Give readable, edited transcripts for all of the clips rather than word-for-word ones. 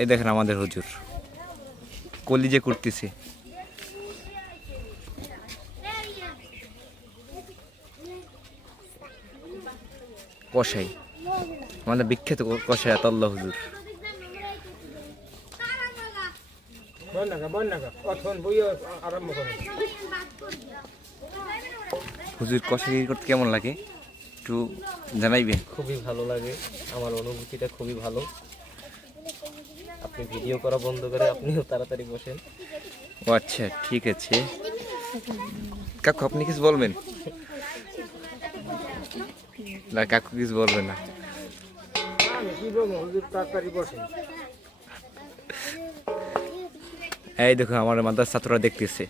এই দেখেন আমাদের হুজুর কলিজে করতেছে। কসাই, আমাদের বিখ্যাত কসাই আতাউল্লাহ হুজুর। হুজুর কসাই করতে কেমন লাগে একটু জানাইবেন? খুবই ভালো লাগে, আমার অনুভূতিটা খুবই ভালো। আপনি ভিডিও করা বন্ধ করে আপনিও তাড়াতাড়ি বসেন। ও আচ্ছা, ঠিক আছে কাকু, আপনি কিছু বলবেন? না কাকু কিছু বলবেন না। এই দেখো আমার মাদ্রাসার ছাত্ররা দেখতেছে,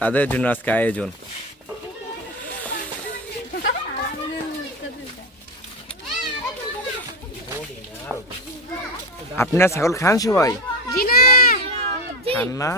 তাদের জন্য আজকে আয়োজন। আপনারা ছাগল খান সবাই? খান না?